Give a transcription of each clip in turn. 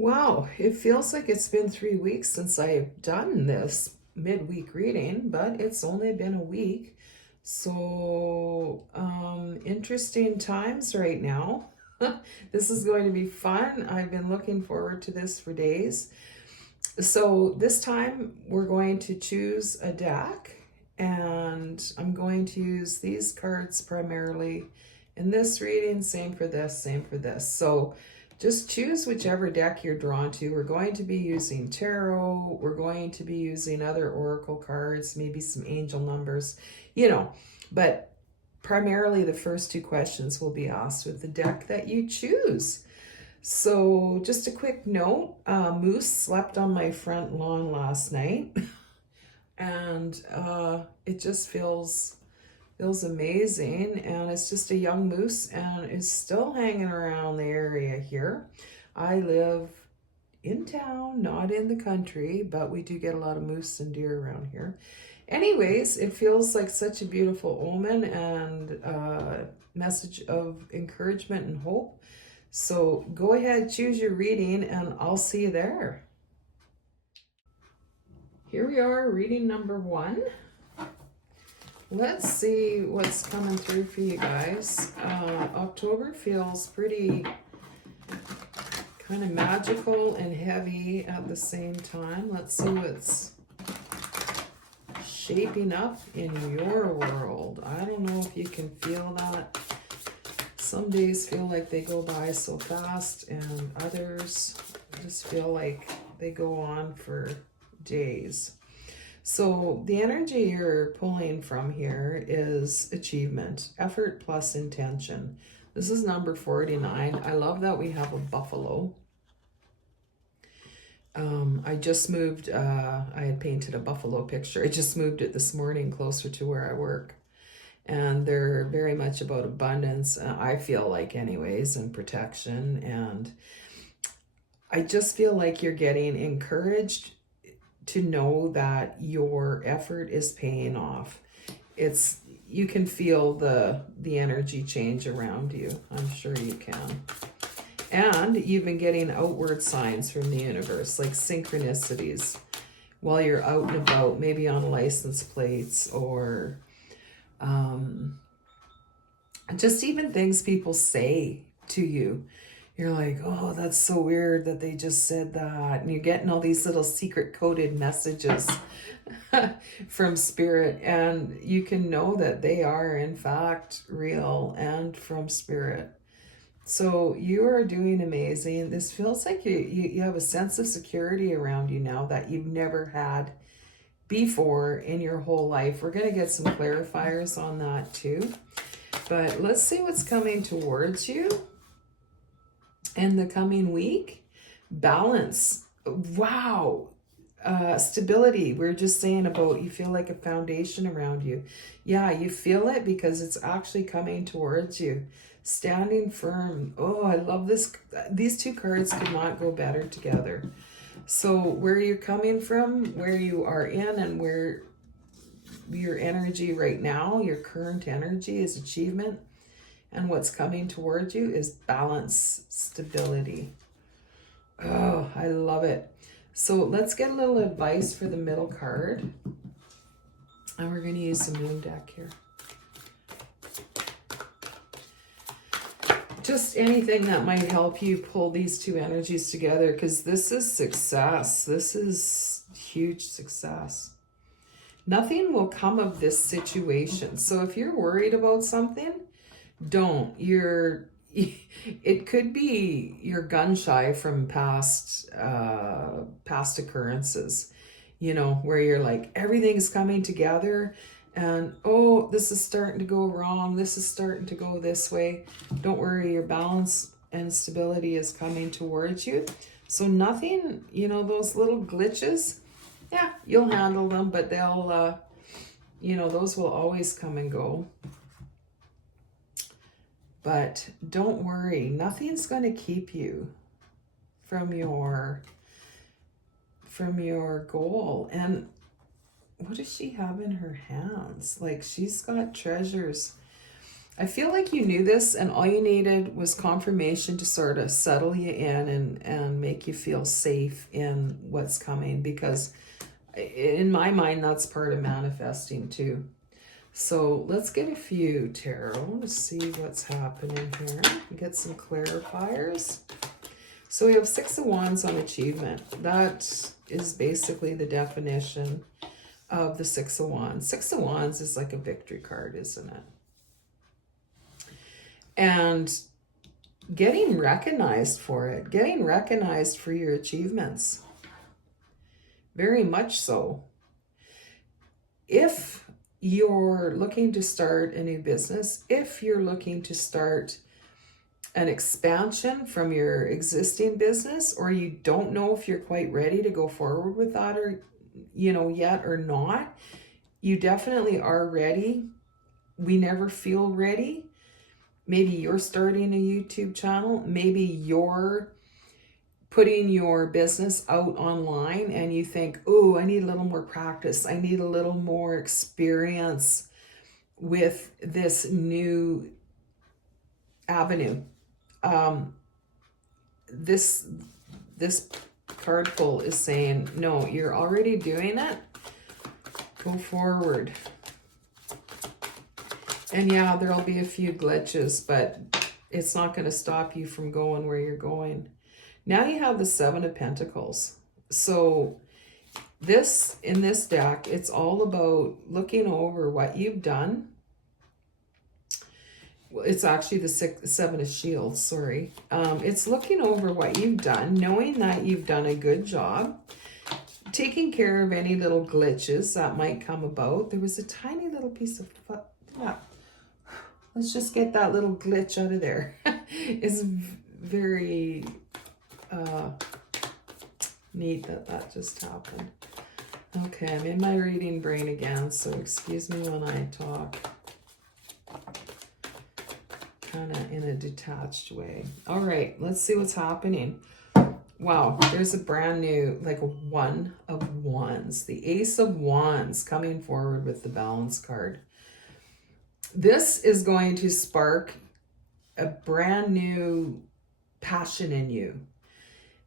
Wow, it feels like it's been 3 weeks since I've done this midweek reading, but it's only been a week. So, interesting times right now. This is going to be fun. I've been looking forward to this for days. So, this time we're going to choose a deck, and I'm going to use these cards primarily in this reading. Same for this, same for this. So, just choose whichever deck you're drawn to. We're going to be using tarot. We're going to be using other oracle cards, maybe some angel numbers, but primarily the first two questions will be asked with the deck that you choose. So just a quick note, Moose slept on my front lawn last night and it just feels amazing, and it's just a young moose and it's still hanging around the area here. I live in town, not in the country, but we do get a lot of moose and deer around here. Anyways, it feels like such a beautiful omen and message of encouragement and hope. So go ahead, choose your reading, and I'll see you there. Here we are, reading number 1. Let's see what's coming through for you guys. October feels pretty kind of magical and heavy at the same time. Let's see what's shaping up in your world. I don't know if you can feel that. Some days feel like they go by so fast, and others just feel like they go on for days. So the energy you're pulling from here is achievement, effort plus intention. This is number 49. I love that we have a buffalo. I just moved, I had painted a buffalo picture. I just moved it this morning closer to where I work. And they're very much about abundance, I feel like anyways, and protection. And I just feel like you're getting encouraged to know that your effort is paying off. You can feel the energy change around you. I'm sure you can. And you've been getting outward signs from the universe, like synchronicities while you're out and about, maybe on license plates, or just even things people say to you. You're like, oh, that's so weird that they just said that. And you're getting all these little secret coded messages from spirit. And you can know that they are, in fact, real and from spirit. So you are doing amazing. This feels like you have a sense of security around you now that you've never had before in your whole life. We're going to get some clarifiers on that too. But let's see what's coming towards you in the coming week. Balance. Wow. Stability. We're just saying about you feel like a foundation around you. Yeah, you feel it because it's actually coming towards you. Standing firm. Oh, I love this. These two cards could not go better together. So where you're coming from, where you are in, and where your energy right now, your current energy is achievement. And what's coming towards you is balance, stability. Oh, I love it. So let's get a little advice for the middle card. And we're going to use the moon deck here. Just anything that might help you pull these two energies together, because this is success. This is huge success. Nothing will come of this situation. So if you're worried about something, don't. It could be you're gun shy from past occurrences, where you're like, everything's coming together and, oh, this is starting to go wrong, this is starting to go this way. Don't worry, your balance and stability is coming towards you. So nothing, those little glitches, yeah, you'll handle them, but they'll those will always come and go. But don't worry, nothing's going to keep you from your goal. And what does she have in her hands? Like, she's got treasures. I feel like you knew this and all you needed was confirmation to sort of settle you in and make you feel safe in what's coming, because in my mind, that's part of manifesting too. So let's get a few tarot to see what's happening here. Get some clarifiers. So we have Six of Wands on achievement. That is basically the definition of the Six of Wands. Six of Wands is like a victory card, isn't it? And getting recognized for it, getting recognized for your achievements. Very much so. If you're looking to start a new business, if you're looking to start an expansion from your existing business, or you don't know if you're quite ready to go forward with that, or yet or not, you definitely are ready. We never feel ready. Maybe you're starting a YouTube channel. Maybe you're putting your business out online and you think, oh, I need a little more practice. I need a little more experience with this new avenue. This card pull is saying, no, you're already doing it. Go forward. And yeah, there'll be a few glitches, but it's not going to stop you from going where you're going. Now you have the Seven of Pentacles. So in this deck, it's all about looking over what you've done. It's actually the Seven of Shields, sorry. It's looking over what you've done, knowing that you've done a good job, taking care of any little glitches that might come about. There was a tiny little piece of... Let's just get that little glitch out of there. It's very neat that just happened. Okay, I'm in my reading brain again, so excuse me when I talk kind of in a detached way. All right, let's see what's happening. Wow, there's a brand new, like a One of Wands, the Ace of Wands coming forward with the Balance card. This is going to spark a brand new passion in you.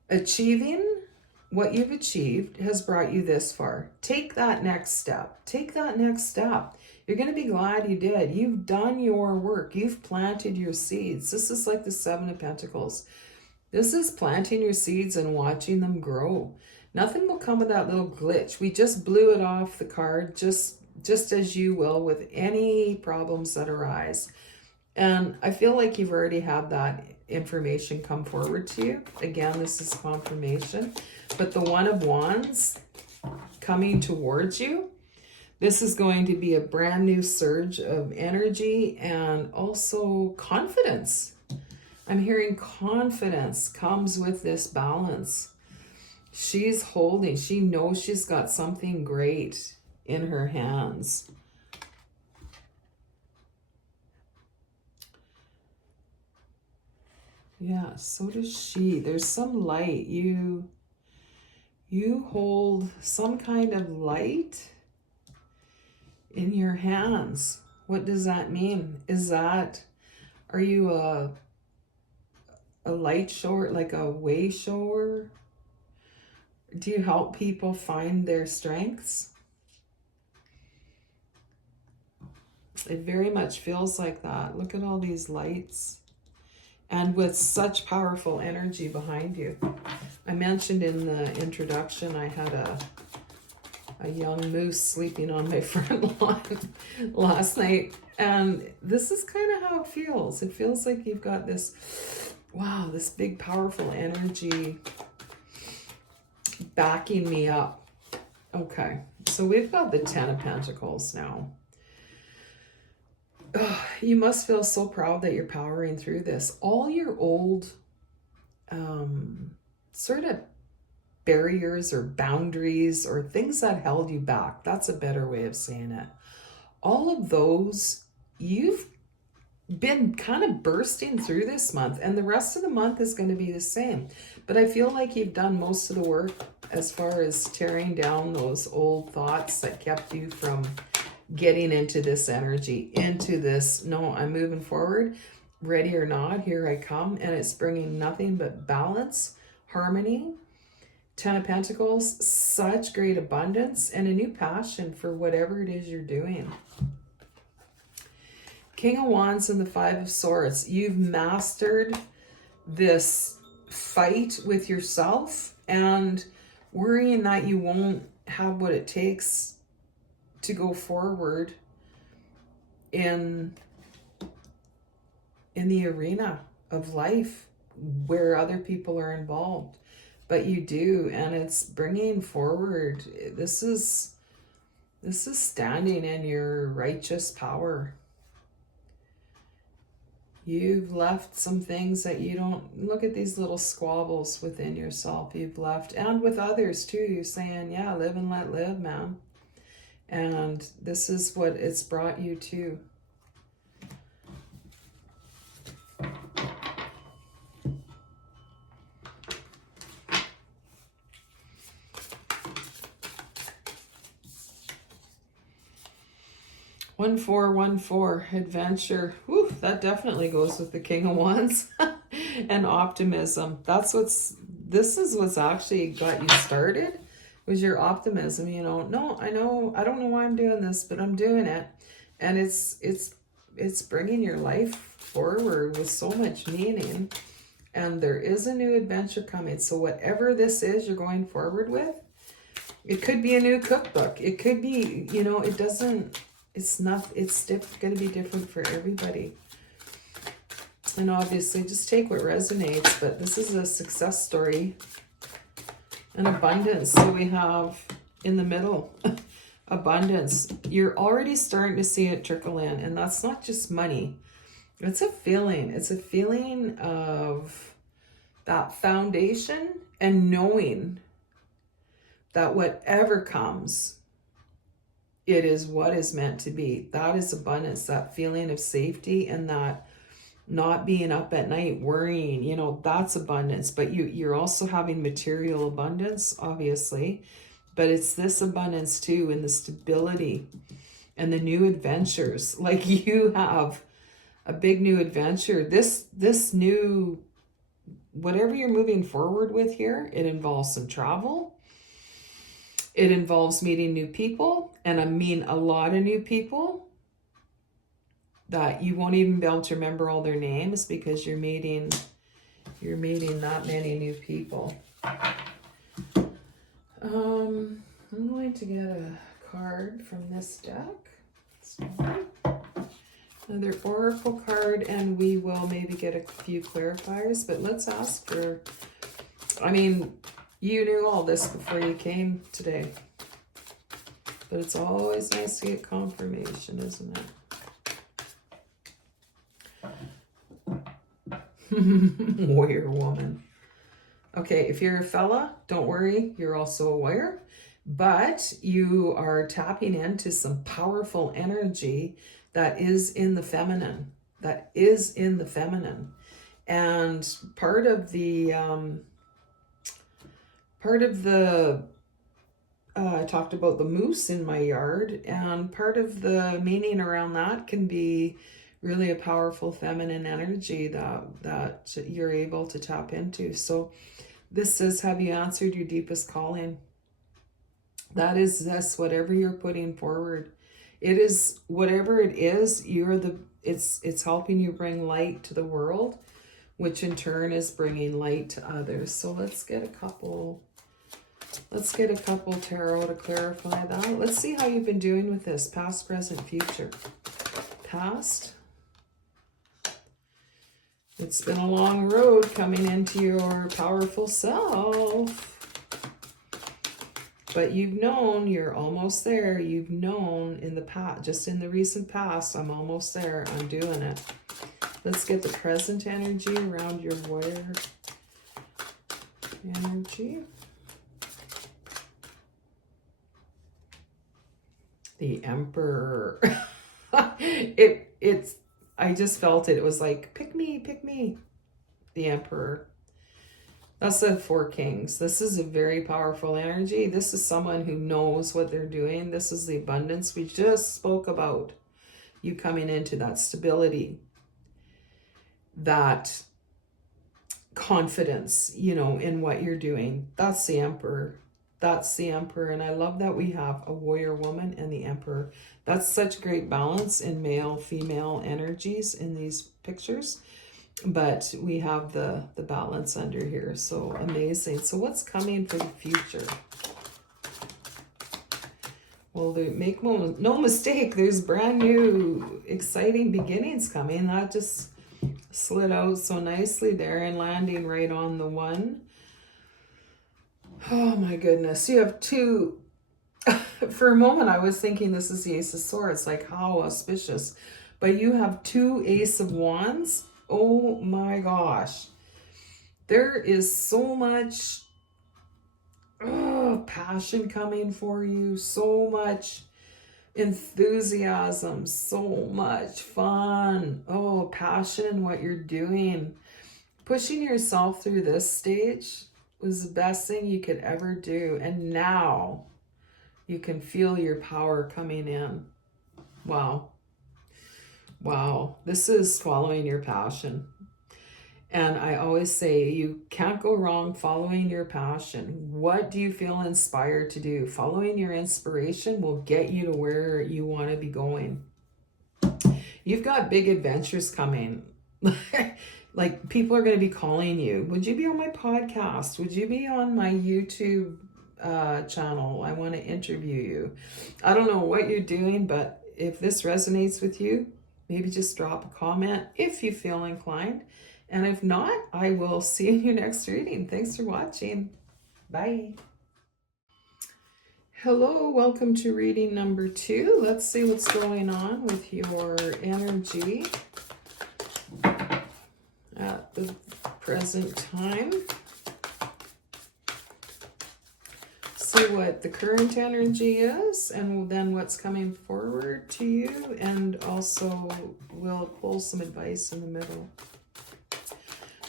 Achieving what you've achieved has brought you this far. Take that next step. Take that next step. You're going to be glad you did. You've done your work. You've planted your seeds. This is like the Seven of Pentacles. This is planting your seeds and watching them grow. Nothing will come of that little glitch. We just blew it off the card, just as you will with any problems that arise. And I feel like you've already had that information come forward to you. Again, this is confirmation. But the One of Wands coming towards you, this is going to be a brand new surge of energy and also confidence. I'm hearing confidence comes with this balance. She's holding, she knows she's got something great in her hands. Yeah, so does she. There's some light. You hold some kind of light in your hands. What does that mean? Are you a light shower, like a way shower? Do you help people find their strengths? It very much feels like that. Look at all these lights. And with such powerful energy behind you. I mentioned in the introduction, I had a young moose sleeping on my front lawn last night. And this is kind of how it feels. It feels like you've got this, wow, this big powerful energy backing me up. Okay, so we've got the Ten of Pentacles now. Oh, you must feel so proud that you're powering through this. All your old sort of barriers or boundaries or things that held you back, that's a better way of saying it. All of those, you've been kind of bursting through this month, and the rest of the month is going to be the same. But I feel like you've done most of the work as far as tearing down those old thoughts that kept you from getting into this energy, into this, no, I'm moving forward, ready or not, here I come. And it's bringing nothing but balance, harmony. 10 of Pentacles, such great abundance and a new passion for whatever it is you're doing. King of Wands and the Five of Swords. You've mastered this fight with yourself and worrying that you won't have what it takes to go forward in the arena of life where other people are involved. But you do, and it's bringing forward. This is standing in your righteous power. You've left some things that you don't, look at these little squabbles within yourself you've left, and with others too. You're saying, yeah, live and let live, man. And this is what it's brought you to. One, four, adventure. Whew, that definitely goes with the King of Wands. And optimism. This is what's actually got you started, was your optimism. You know, no, I don't know why I'm doing this, but I'm doing it. And it's bringing your life forward with so much meaning. And there is a new adventure coming. So whatever this is you're going forward with, it could be a new cookbook. It could be, you know, it's going to be different for everybody. And obviously just take what resonates, but this is a success story and abundance. So we have in the middle, abundance. You're already starting to see it trickle in, and that's not just money. It's a feeling. It's a feeling of that foundation and knowing that whatever comes, it is what is meant to be. That is abundance, that feeling of safety, and that not being up at night worrying, you know, that's abundance. But you're also having material abundance, obviously, but it's this abundance too, in the stability and the new adventures. Like, you have a big new adventure. This new, whatever you're moving forward with here, it involves some travel. It involves meeting new people, and I mean a lot of new people that you won't even be able to remember all their names, because you're meeting that many new people. I'm going to get a card from this deck. Another oracle card, and we will maybe get a few clarifiers, but let's ask for, I mean, you knew all this before you came today, but it's always nice to get confirmation, isn't it? Warrior woman. Okay, if you're a fella, don't worry, you're also a warrior, but you are tapping into some powerful energy that is in the feminine. And part of the I talked about the moose in my yard, and part of the meaning around that can be really a powerful feminine energy that you're able to tap into. So this says, have you answered your deepest calling? That is this, whatever you're putting forward. It is, whatever it is, it's helping you bring light to the world, which in turn is bringing light to others. So let's get a couple tarot to clarify that. Let's see how you've been doing with this. Past, present, future. Past. It's been a long road coming into your powerful self. But you've known you're almost there. You've known in the past, just in the recent past, I'm almost there. I'm doing it. Let's get the present energy around your warrior energy. The Emperor. I just felt it. It was like, pick me, pick me. The Emperor. That's the Four Kings. This is a very powerful energy. This is someone who knows what they're doing. This is the abundance we just spoke about. You coming into that stability, that confidence, you know, in what you're doing. That's the Emperor. That's the Emperor. And I love that we have a warrior woman and the Emperor. That's such great balance in male, female energies in these pictures. But we have the balance under here. So amazing. So what's coming for the future? Well, make no mistake, there's brand new exciting beginnings coming. That just slid out so nicely there and landing right on the one. Oh my goodness. You have two. For a moment, I was thinking this is the Ace of Swords. Like, how auspicious. But you have two Ace of Wands. Oh my gosh. There is so much passion coming for you. So much enthusiasm. So much fun. Oh, passion in what you're doing. Pushing yourself through this stage was the best thing you could ever do. And now you can feel your power coming in. Wow. Wow. This is following your passion. And I always say you can't go wrong following your passion. What do you feel inspired to do? Following your inspiration will get you to where you want to be going. You've got big adventures coming. Like, people are going to be calling you. Would you be on my podcast? Would you be on my YouTube channel? I want to interview you. I don't know what you're doing, but if this resonates with you, maybe just drop a comment if you feel inclined. And if not, I will see you in your next reading. Thanks for watching. Bye. Hello, welcome to reading number 2. Let's see what's going on with your energy at the present time. See what the current energy is, and then what's coming forward to you, and also we'll pull some advice in the middle.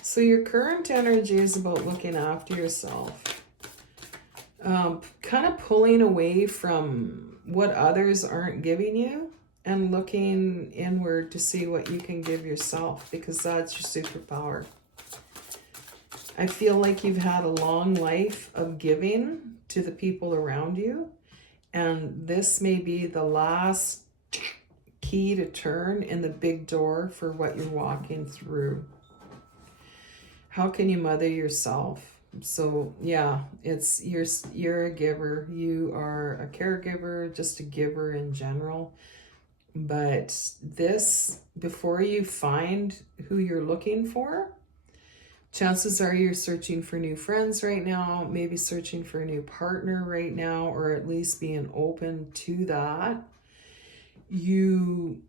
So your current energy is about looking after yourself, kind of pulling away from what others aren't giving you and looking inward to see what you can give yourself, because that's your superpower. I feel like you've had a long life of giving to the people around you, and this may be the last key to turn in the big door for what you're walking through. How can you mother yourself? So yeah, it's you're a giver. You are a caregiver, just a giver in general. But this, before you find who you're looking for, chances are you're searching for new friends right now, maybe searching for a new partner right now, or at least being open to that. You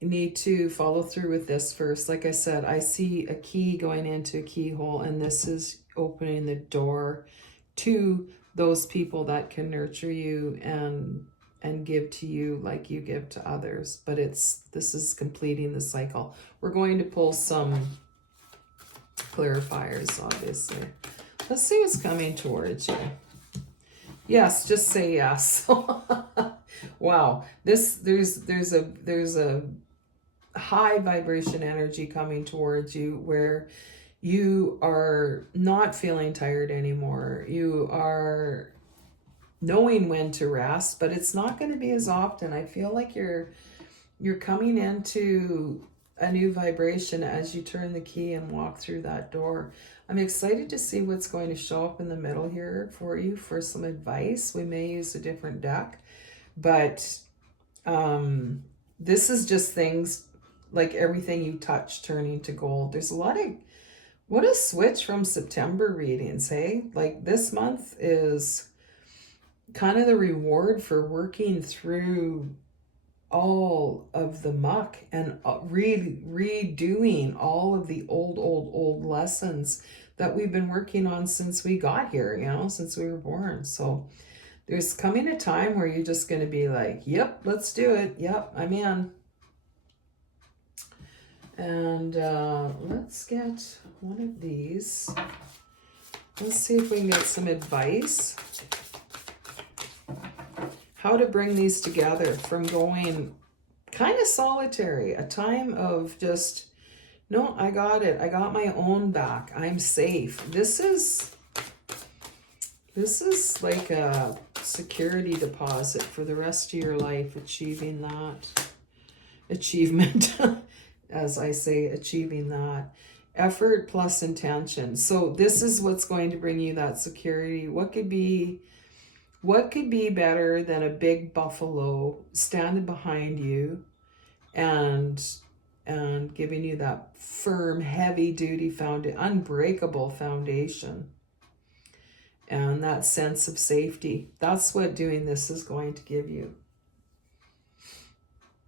need to follow through with this first. Like I said, I see a key going into a keyhole, and this is opening the door to those people that can nurture you and give to you like you give to others. But this is completing the cycle. We're going to pull some clarifiers, obviously. Let's see what's coming towards you. Yes, just say yes. Wow, there's a high vibration energy coming towards you where you are not feeling tired anymore. You are knowing when to rest, but it's not going to be as often. I feel like you're coming into a new vibration as you turn the key and walk through that door. I'm excited to see what's going to show up in the middle here for you for some advice. We may use a different deck, but this is just things like everything you touch turning to gold. There's a lot of, what a switch from September readings, hey? Like, this month is kind of the reward for working through all of the muck and redoing all of the old lessons that we've been working on since we got here, you know, since we were born. So there's coming a time where you're just going to be like, yep, let's do it. Yep, I'm in. And let's get one of these Let's see if we can get some advice. How to bring these together from going kind of solitary, a time of just, no, I got it. I got my own back. I'm safe. This is like a security deposit for the rest of your life, achieving that. Achievement, as I say, achieving that. Effort plus intention. So this is what's going to bring you that security. What could be better than a big buffalo standing behind you and giving you that firm, heavy duty unbreakable foundation, and that sense of safety. That's what doing this is going to give you.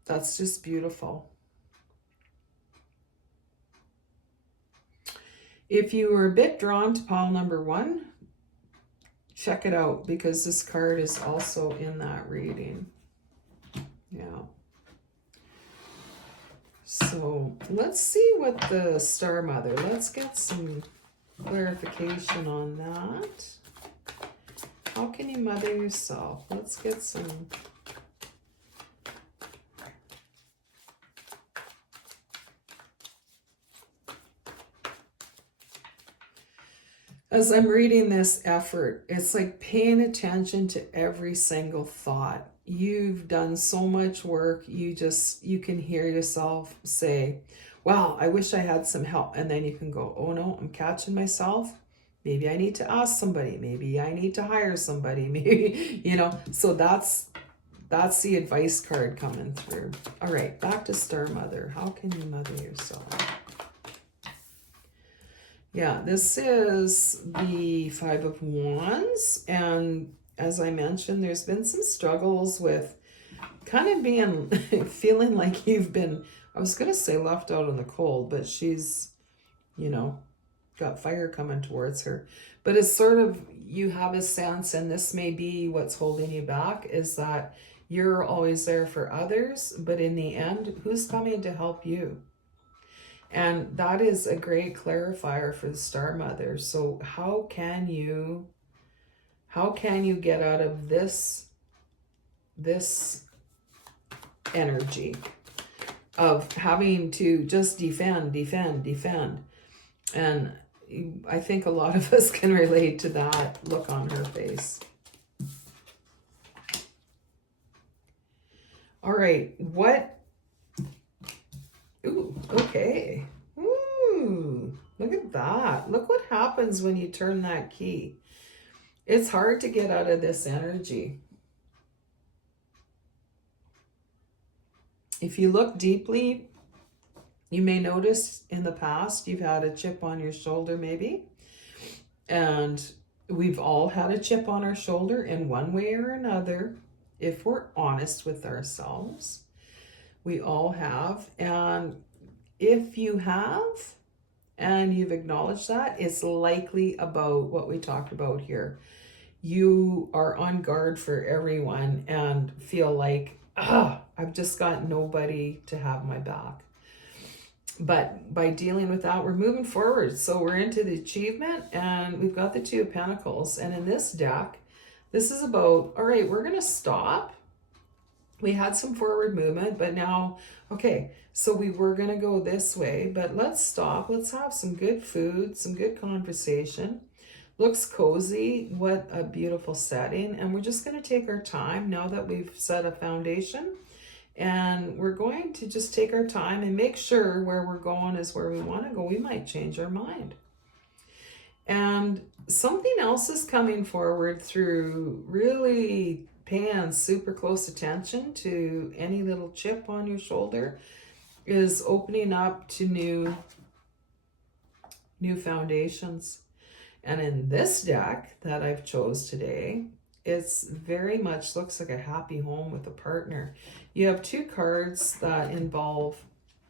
That's just beautiful. If you were a bit drawn to pile number 1, check it out, because this card is also in that reading. Yeah. So let's see what the Star Mother, let's get some clarification on that. How can you mother yourself? Let's get some. As I'm reading this effort, it's like paying attention to every single thought. You've done so much work. You can hear yourself say, wow, I wish I had some help. And then you can go, oh no, I'm catching myself. Maybe I need to ask somebody. Maybe I need to hire somebody. Maybe, so that's the advice card coming through. All right, back to Star Mother. How can you mother yourself? Yeah, this is the 5 of Wands, and as I mentioned, there's been some struggles with kind of feeling like you've been, I was going to say left out in the cold, but she's, got fire coming towards her. But it's sort of, you have a sense, and this may be what's holding you back, is that you're always there for others, but in the end, who's coming to help you? And that is a great clarifier for the Star Mother. So how can you get out of this energy of having to just defend? And I think a lot of us can relate to that look on her face. All right, ooh, okay. Ooh, look at that. Look what happens when you turn that key. It's hard to get out of this energy. If you look deeply, you may notice in the past you've had a chip on your shoulder maybe. And we've all had a chip on our shoulder in one way or another, if we're honest with ourselves. We all have. And if you have, and you've acknowledged that, it's likely about what we talked about here. You are on guard for everyone and feel like, I've just got nobody to have my back. But by dealing with that, we're moving forward. So we're into the achievement, and we've got the 2 of Pentacles. And in this deck, this is about, all right, we're going to stop. We had some forward movement, but now, okay, so we were going to go this way, but let's stop. Let's have some good food, some good conversation. Looks cozy. What a beautiful setting. And we're just going to take our time now that we've set a foundation. And we're going to just take our time and make sure where we're going is where we want to go. We might change our mind. And something else is coming forward through really paying super close attention to any little chip on your shoulder, is opening up to new foundations. And in this deck that I've chose today, it's very much looks like a happy home with a partner. You have 2 cards that involve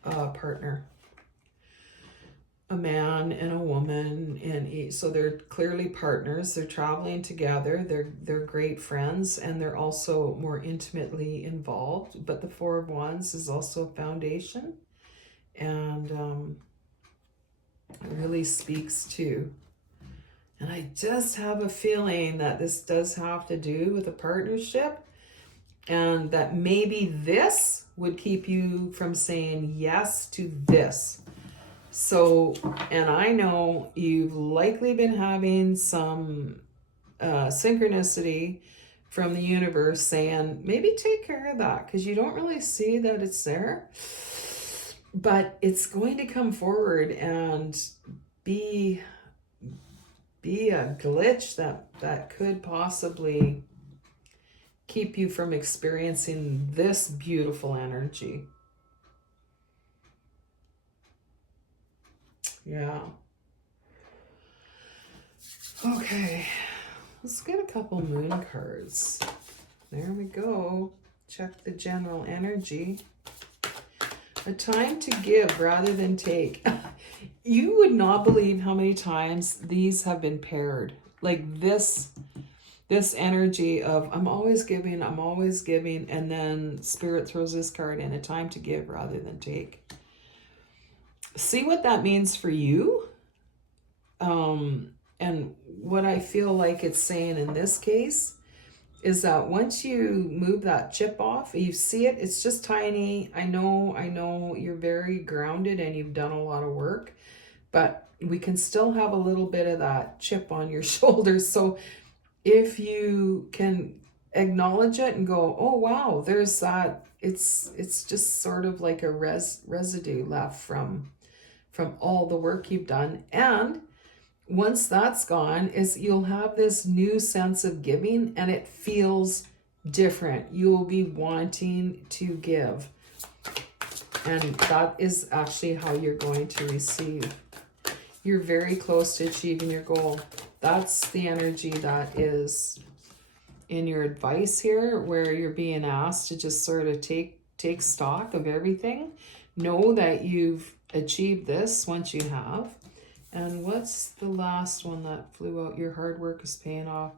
a partner, a man and a woman, and so they're clearly partners. They're traveling together. They're great friends, and they're also more intimately involved. But the 4 of Wands is also a foundation, and it really speaks to And I just have a feeling that this does have to do with a partnership, and that maybe this would keep you from saying yes to this. So, and I know you've likely been having some synchronicity from the universe saying, maybe take care of that, because you don't really see that it's there. But it's going to come forward and be a glitch that could possibly keep you from experiencing this beautiful energy. Yeah. Okay. Let's get a couple moon cards. There we go. Check the general energy. A time to give rather than take. You would not believe how many times these have been paired. Like this energy of I'm always giving, and then Spirit throws this card in, a time to give rather than take. See what that means for you. And what I feel like it's saying in this case is that once you move that chip off, you see it, it's just tiny. I know you're very grounded and you've done a lot of work, but we can still have a little bit of that chip on your shoulders. So if you can acknowledge it and go, oh wow, there's that, it's just sort of like a residue left from all the work you've done. And once that's gone, is you'll have this new sense of giving, and it feels different. You'll be wanting to give, and that is actually how you're going to receive. You're very close to achieving your goal. That's the energy that is in your advice here, where you're being asked to just sort of take stock of everything. Know that you've achieved this once you have. And what's the last one that flew out? Your hard work is paying off.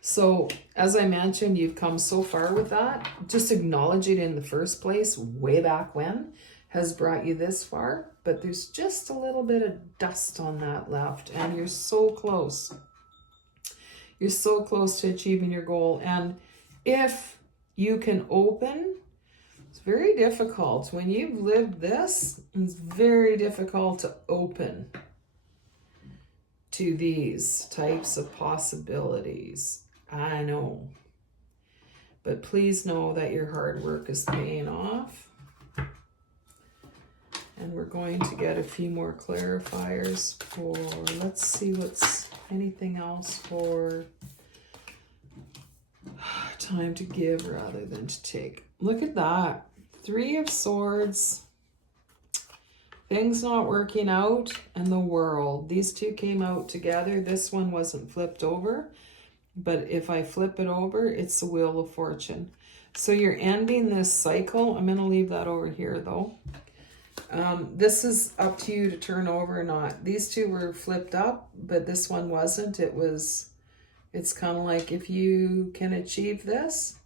So, as I mentioned, you've come so far with that. Just acknowledge it in the first place, way back when, has brought you this far. But there's just a little bit of dust on that left, and you're so close. You're so close to achieving your goal. And if you can open, it's very difficult. When you've lived this, it's very difficult to open to these types of possibilities. I know. But please know that your hard work is paying off. And we're going to get a few more clarifiers for, let's see what's anything else for time to give rather than to take. Look at that. 3 of Swords. Things not working out, and the World. These two came out together. This one wasn't flipped over, but if I flip it over, it's the Wheel of Fortune. So you're ending this cycle. I'm going to leave that over here though. This is up to you to turn over or not. These two were flipped up, but this one wasn't. It's kind of like, if you can achieve this,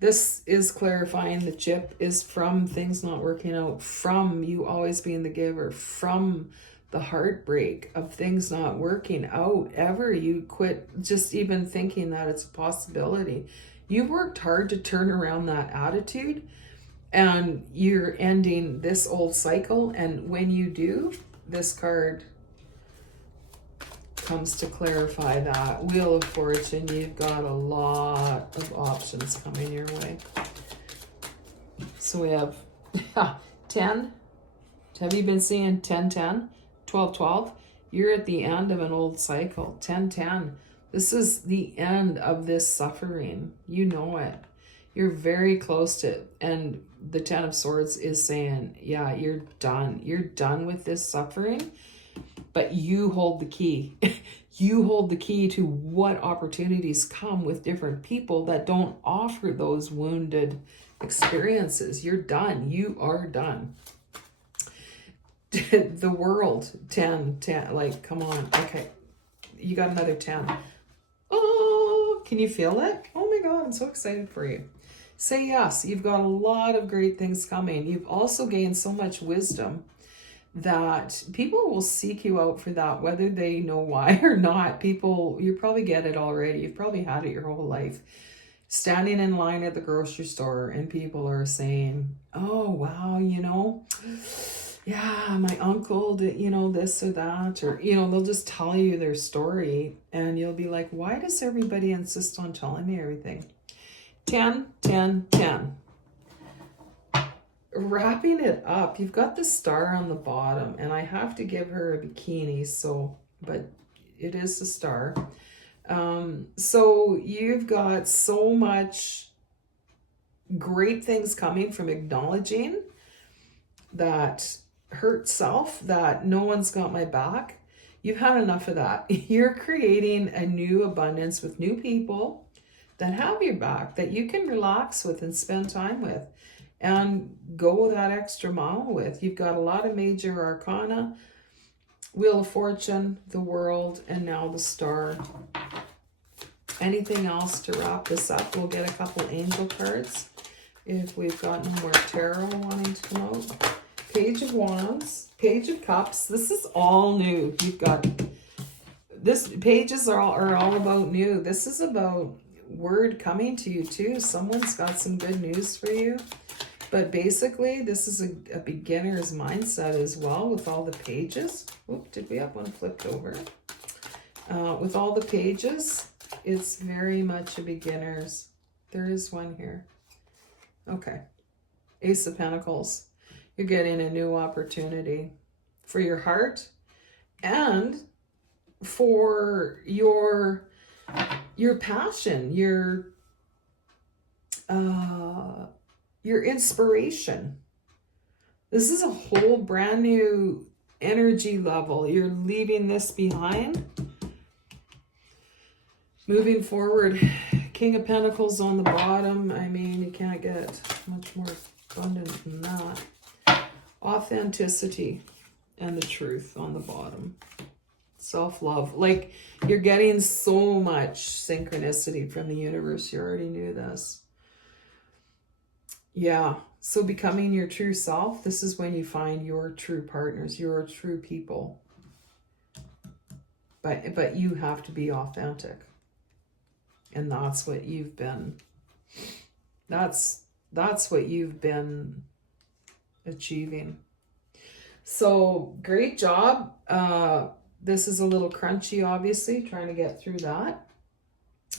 this is clarifying the chip is from things not working out, from you always being the giver, from the heartbreak of things not working out ever. You quit just even thinking that it's a possibility. You worked hard to turn around that attitude, and you're ending this old cycle. And when you do, this card comes to clarify that. Wheel of Fortune, you've got a lot of options coming your way. So we have 10. Have you been seeing 10, 10, 12, 12? You're at the end of an old cycle. 10, 10. This is the end of this suffering. You know it. You're very close to it. And the 10 of Swords is saying, yeah, you're done. You're done with this suffering. But you hold the key. You hold the key to what opportunities come with different people that don't offer those wounded experiences. You're done. You are done. The World, 10, 10. Like, come on. Okay. You got another 10. Oh, can you feel it? Oh my God, I'm so excited for you. Say yes. You've got a lot of great things coming. You've also gained so much wisdom that people will seek you out for that, whether they know why or not. People, you probably get it already. You've probably had it your whole life. Standing in line at the grocery store and people are saying, oh, wow, yeah, my uncle did, this or that, or, they'll just tell you their story and you'll be like, why does everybody insist on telling me everything? 10, 10, 10. Wrapping it up, you've got the star on the bottom, and I have to give her a bikini, but it is a star. So you've got so much great things coming from acknowledging that hurt self, that no one's got my back. You've had enough of that. You're creating a new abundance with new people that have your back, that you can relax with and spend time with and go that extra mile with. You've got a lot of major arcana, Wheel of Fortune, the World, and now the Star. Anything else to wrap this up? We'll get a couple angel cards if we've got no more tarot wanting to come out. Page of Wands, Page of Cups. This is all new. You've got this. Pages are all about new. This is about word coming to you too. Someone's got some good news for you. But basically, this is a beginner's mindset as well with all the pages. Oop, did we have one flipped over? With all the pages, it's very much a beginner's. There is one here. Okay. Ace of Pentacles. You're getting a new opportunity for your heart and for your passion, your inspiration. This is a whole brand new energy level. You're leaving this behind. Moving forward, King of Pentacles on the bottom. I mean, you can't get much more abundant than that. Authenticity and the truth on the bottom. Self-love. Like, you're getting so much synchronicity from the universe. You already knew this. Yeah, so becoming your true self, this is when you find your true partners, your true people. But you have to be authentic. And that's what you've been. That's what you've been achieving. So, great job. This is a little crunchy, obviously, trying to get through that.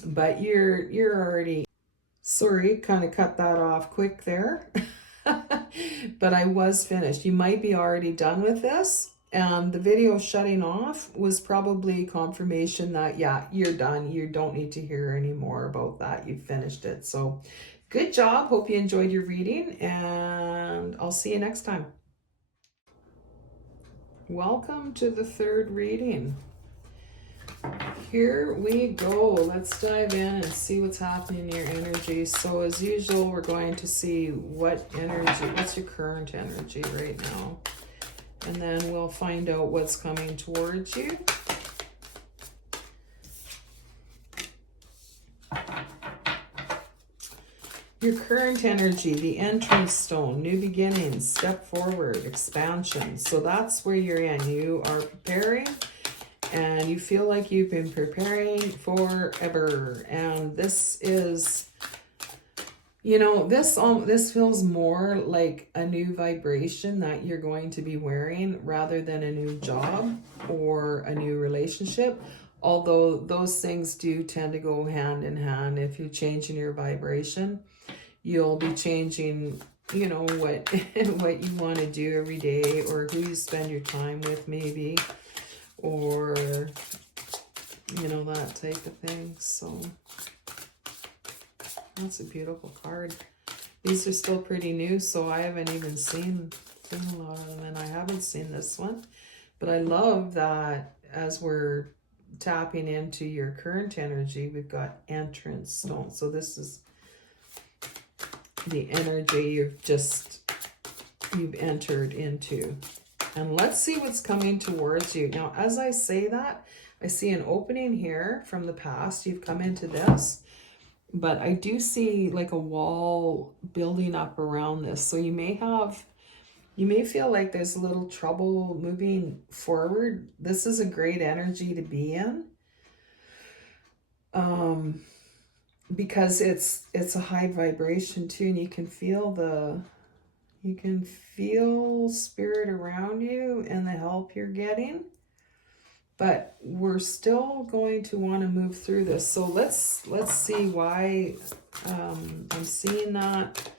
But you're already... Sorry, kind of cut that off quick there. But I was finished. You might be already done with this. And the video shutting off was probably confirmation that, yeah, you're done. You don't need to hear any more about that. You finished it. So good job. Hope you enjoyed your reading. And I'll see you next time. Welcome to the third reading. Here we go. Let's dive in and see what's happening in your energy. So as usual, we're going to see what's your current energy right now. And then we'll find out what's coming towards you. Your current energy, the entrance stone, new beginnings, step forward, expansion. So that's where you're in. You are preparing. And you feel like you've been preparing forever. And this is, this feels more like a new vibration that you're going to be wearing rather than a new job or a new relationship. Although those things do tend to go hand in hand. If you're changing your vibration, you'll be changing, what you want to do every day or who you spend your time with maybe. Or, that type of thing. So, that's a beautiful card. These are still pretty new, so I haven't even seen a lot of them. And I haven't seen this one. But I love that as we're tapping into your current energy, we've got entrance stone. So this is the energy you've entered into. And let's see what's coming towards you. Now, as I say that, I see an opening here from the past. You've come into this. But I do see like a wall building up around this. So you may have You may feel like there's a little trouble moving forward. This is a great energy to be in. Because it's a high vibration too, and you can feel spirit around you and the help you're getting. But we're still going to want to move through this. So let's see why I'm seeing that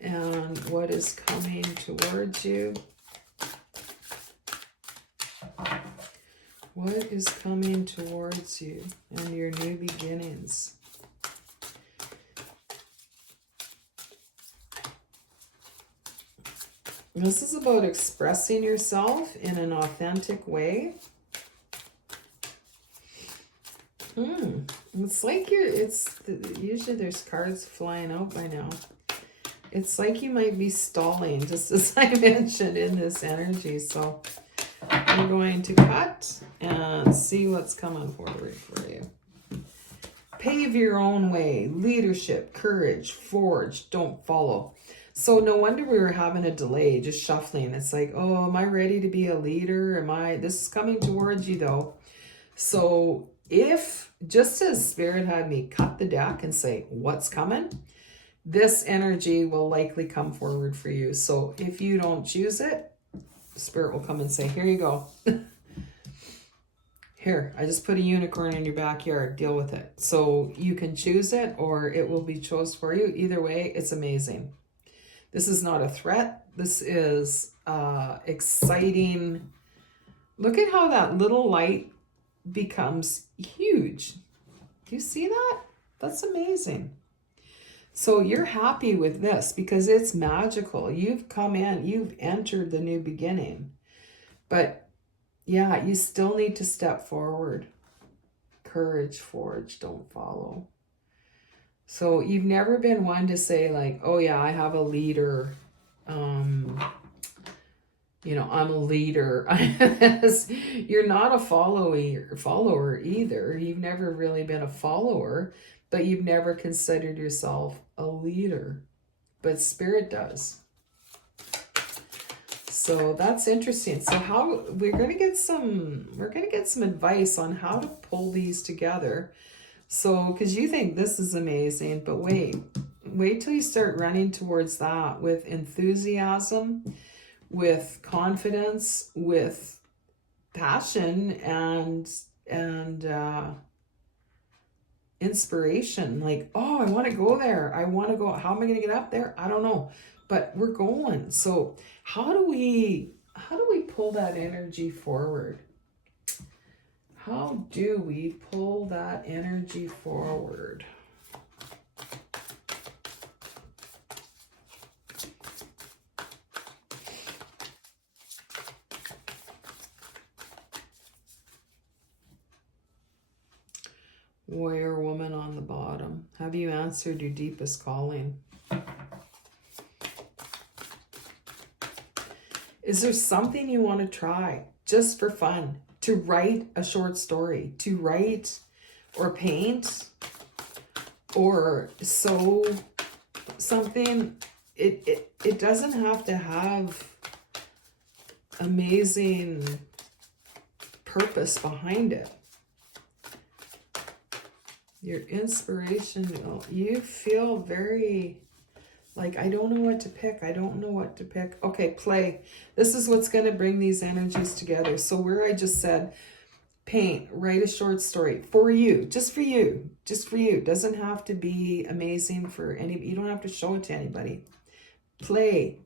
and what is coming towards you. What is coming towards you and your new beginnings? This is about expressing yourself in an authentic way. It's like usually there's cards flying out by now. It's like you might be stalling, just as I mentioned, in this energy. So I'm going to cut and see what's coming forward for you. Pave your own way. Leadership, courage, forge, don't follow. So no wonder we were having a delay, just shuffling. It's like, oh, am I ready to be a leader? This is coming towards you though. So if, just as Spirit had me cut the deck and say, what's coming? This energy will likely come forward for you. So if you don't choose it, Spirit will come and say, here you go. Here, I just put a unicorn in your backyard. Deal with it. So you can choose it or it will be chose for you. Either way, it's amazing. This is not a threat. This is exciting. Look at how that little light becomes huge. Do you see that? That's amazing. So you're happy with this because it's magical. You've come in, you've entered the new beginning. But yeah, you still need to step forward. Courage, forge, don't follow. So you've never been one to say like, oh yeah, I have a leader. I'm a leader. You're not a follower either. You've never really been a follower, but you've never considered yourself a leader. But Spirit does. So that's interesting. So how we're gonna get some advice on how to pull these together. So, because you think this is amazing, but wait till you start running towards that with enthusiasm, with confidence, with passion, and inspiration. Like, oh, I want to go there. I want to go. How am I going to get up there? I don't know, but we're going. So, how do we pull that energy forward? How do we pull that energy forward? Warrior woman on the bottom. Have you answered your deepest calling? Is there something you want to try just for fun? To write a short story, to write or paint or sew something. It doesn't have to have amazing purpose behind it. Your inspiration, you feel very like, I don't know what to pick. I don't know what to pick. Okay, play. This is what's going to bring these energies together. So where I just said, paint, write a short story for you, just for you, just for you. Doesn't have to be amazing for any, you don't have to show it to anybody. Play,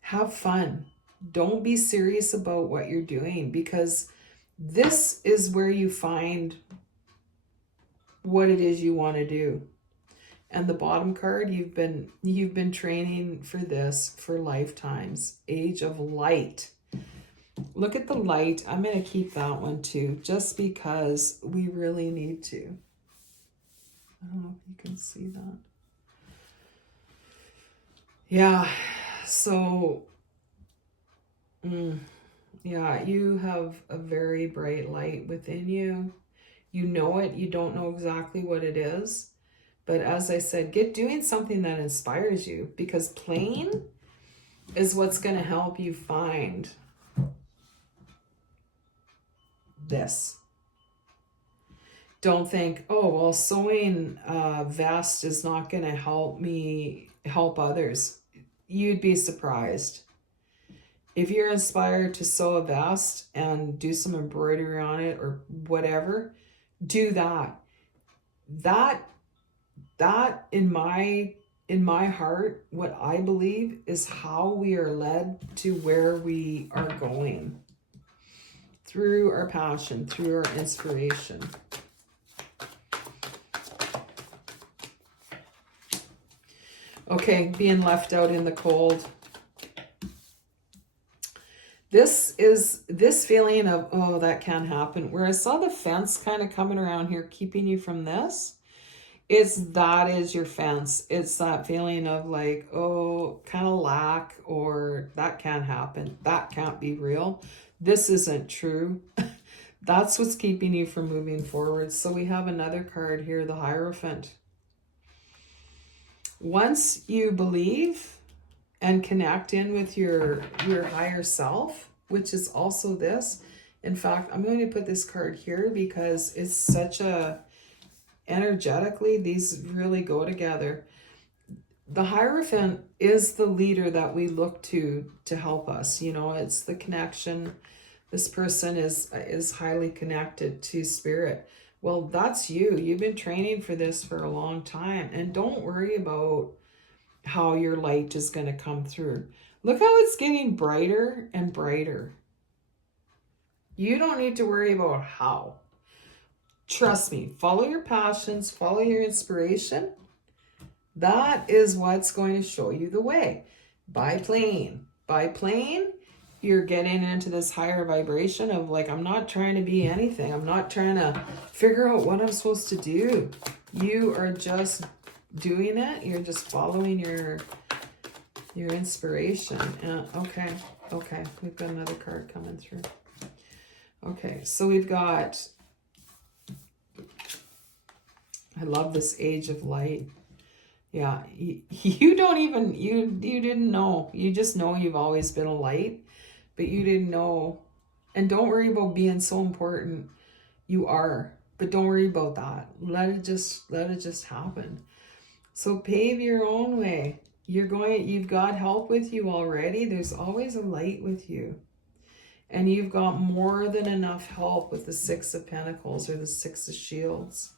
have fun. Don't be serious about what you're doing, because this is where you find what it is you want to do. And the bottom card, you've been training for this for lifetimes. Age of Light. Look at the light. I'm going to keep that one too, just because we really need to. I don't know if you can see that. Yeah. So, yeah, you have a very bright light within you. You know it. You don't know exactly what it is. But as I said, get doing something that inspires you, because playing is what's going to help you find this. Don't think, oh, well, sewing a vest is not going to help me help others. You'd be surprised. If you're inspired to sew a vest and do some embroidery on it or whatever, do that. That in my heart, what I believe is how we are led to where we are going. Through our passion, through our inspiration. Okay, being left out in the cold. This feeling of, oh, that can't happen. Where I saw the fence kind of coming around here, keeping you from this. That is your fence. It's that feeling of like, oh, kind of lack, or that can't happen. That can't be real. This isn't true. That's what's keeping you from moving forward. So we have another card here, the Hierophant. Once you believe and connect in with your higher self, which is also this. In fact, I'm going to put this card here because it's such a, energetically, these really go together. The Hierophant is the leader that we look to help us. You know, it's the connection. This person is highly connected to spirit. Well, that's you. You've been training for this for a long time. And don't worry about how your light is going to come through. Look how it's getting brighter and brighter. You don't need to worry about how. Trust me, follow your passions, follow your inspiration. That is what's going to show you the way. By playing, you're getting into this higher vibration of like, I'm not trying to be anything. I'm not trying to figure out what I'm supposed to do. You are just doing it. You're just following your inspiration. Okay. We've got another card coming through. Okay, so we've got, I love this Age of Light. Yeah, you don't even, you didn't know. You just know you've always been a light, but you didn't know. And don't worry about being so important. You are, but don't worry about that. Let it just happen. So pave your own way. You've got help with you already. There's always a light with you. And you've got more than enough help with the Six of Pentacles or the Six of Shields.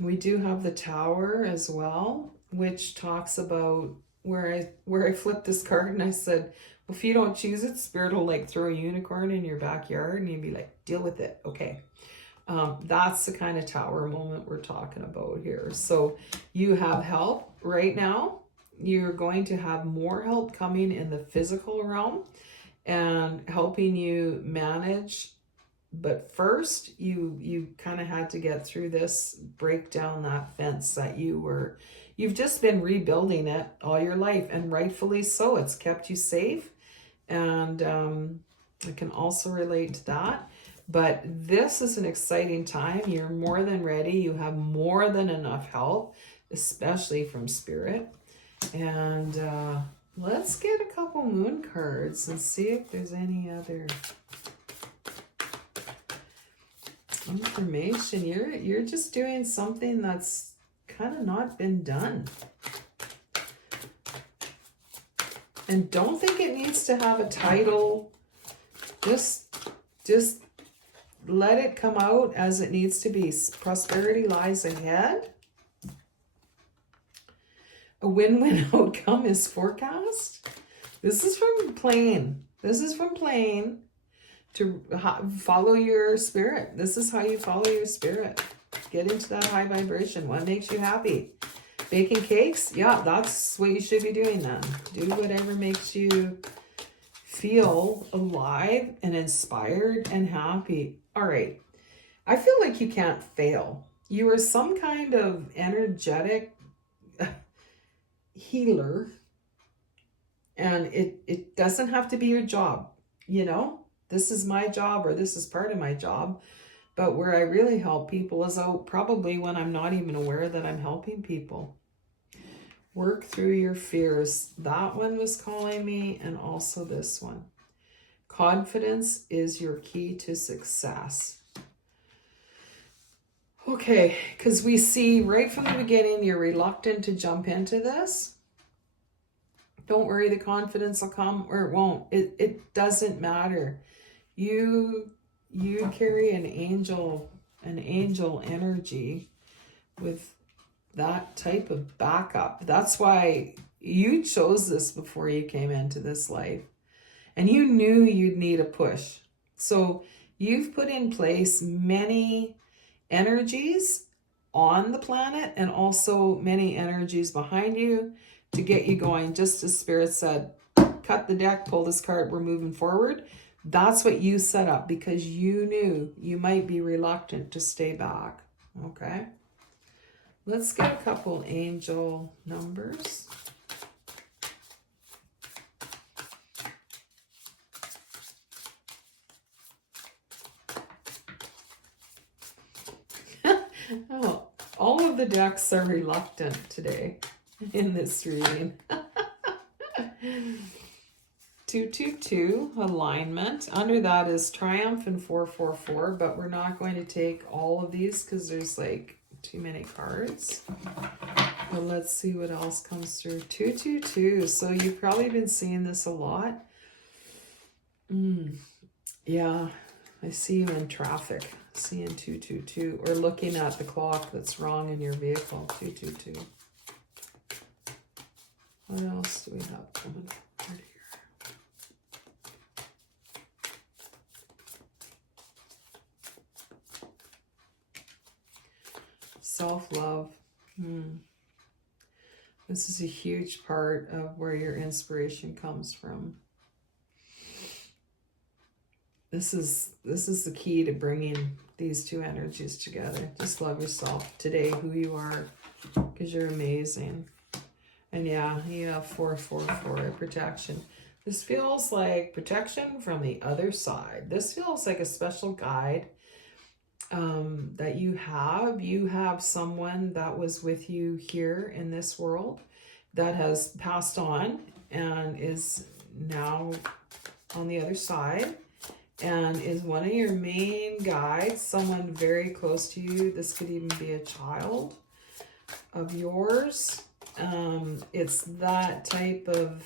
We do have the Tower as well, which talks about where I flipped this card and I said, well, if you don't choose it, Spirit will like throw a unicorn in your backyard and you'd be like, deal with it. Okay. That's the kind of Tower moment we're talking about here. So you have help right now. You're going to have more help coming in the physical realm and helping you manage. But first, you kind of had to get through this, break down that fence that you've just been rebuilding it all your life, and rightfully so. It's kept you safe, and I can also relate to that. But this is an exciting time. You're more than ready. You have more than enough help, especially from Spirit. And let's get a couple moon cards and see if there's any other information. You're just doing something that's kind of not been done. And don't think it needs to have a title. Just let it come out as it needs to be. Prosperity lies ahead. A win-win outcome is forecast. This is from playing. To follow your spirit. This is how you follow your spirit. Get into that high vibration. What makes you happy? Baking cakes? Yeah, that's what you should be doing then. Do whatever makes you feel alive and inspired and happy. All right. I feel like you can't fail. You are some kind of energetic healer, and it doesn't have to be your job. You know, this is my job, or this is part of my job. But where I really help people is out probably when I'm not even aware that I'm helping people. Work through your fears. That one was calling me, and also this one. Confidence is your key to success. Okay, because we see right from the beginning you're reluctant to jump into this. Don't worry, the confidence will come or it won't. It doesn't matter. You carry an angel energy with that type of backup. That's why you chose this before you came into this life. And you knew you'd need a push. So you've put in place many energies on the planet and also many energies behind you to get you going. Just as Spirit said, cut the deck, pull this card, we're moving forward. That's what you set up because you knew you might be reluctant to stay back. Okay? Let's get a couple angel numbers. Oh, all of the decks are reluctant today in this reading. 222 alignment. Under that is Triumph and 444, but we're not going to take all of these because there's like too many cards. But let's see what else comes through. 222. So you've probably been seeing this a lot. Yeah, I see you in traffic. Seeing 222 or looking at the clock that's wrong in your vehicle. 222. What else do we have coming forward here? Self-love. This is a huge part of where your inspiration comes from. This is the key to bringing these two energies together. Just love yourself today, who you are, because you're amazing. And yeah, you have 444 protection. This feels like protection from the other side. This feels like a special guide that you have. You have someone that was with you here in this world that has passed on and is now on the other side and is one of your main guides, someone very close to you. This could even be a child of yours. It's that type of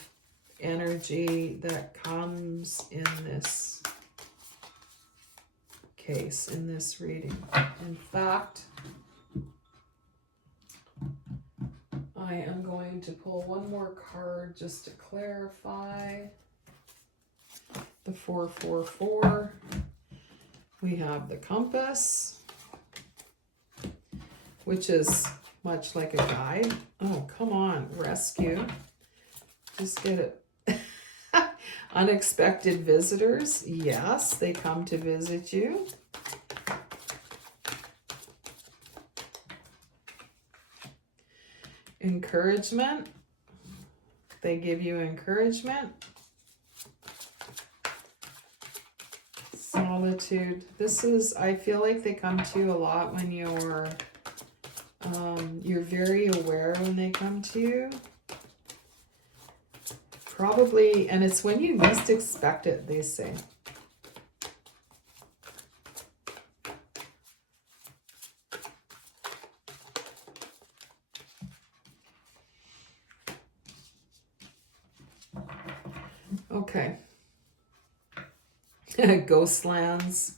energy that comes in this case, in this reading. In fact, I am going to pull one more card just to clarify. The 444. We have the compass, which is much like a guide. Oh, come on, rescue. Just get it. Unexpected visitors. Yes, they come to visit you. Encouragement. They give you encouragement. Solitude. This is, I feel like they come to you a lot when you're very aware when they come to you. Probably, and it's when you least expect it, they say. Okay. Ghostlands.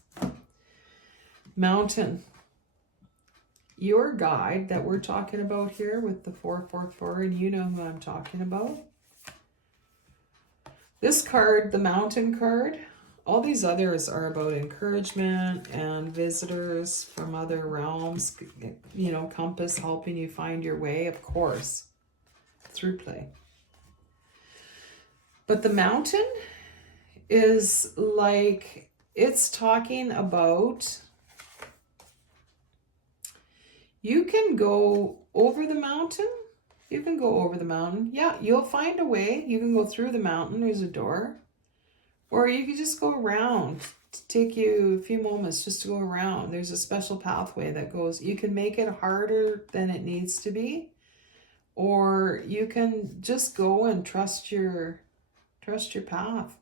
Mountain. Your guide that we're talking about here with the 444, and you know who I'm talking about. This card, the mountain card, all these others are about encouragement and visitors from other realms, you know, compass helping you find your way, of course, through play. But the mountain is like, it's talking about you can go over the mountain. You can go over the mountain. Yeah, you'll find a way. You can go through the mountain. There's a door. Or you can just go around. To take you a few moments just to go around. There's a special pathway that goes. You can make it harder than it needs to be. or you can just go and trust your path.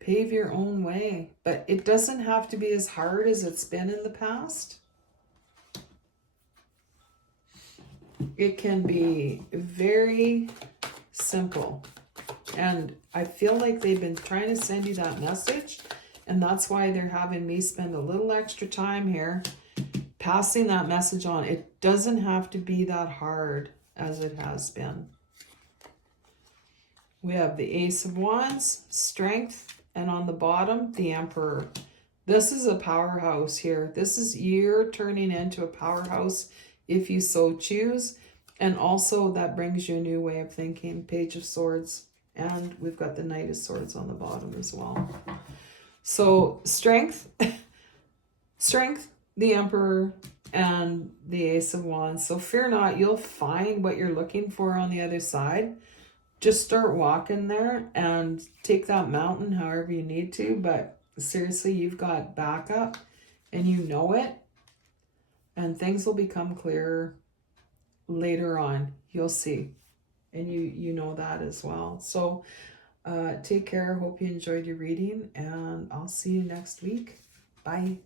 Pave your own way, but it doesn't have to be as hard as it's been in the past. It can be very simple. And I feel like they've been trying to send you that message, and that's why they're having me spend a little extra time here passing that message on. It doesn't have to be that hard as it has been. We have the Ace of Wands, Strength, and on the bottom, the Emperor. This is a powerhouse here. This is you're turning into a powerhouse if you so choose. And also that brings you a new way of thinking. Page of Swords. And we've got the Knight of Swords on the bottom as well. So strength, the Emperor, and the Ace of Wands. So fear not, you'll find what you're looking for on the other side. Just start walking there and take that mountain however you need to. But seriously, you've got backup and you know it. And things will become clearer later on. You'll see. And you know that as well. So take care. Hope you enjoyed your reading. And I'll see you next week. Bye.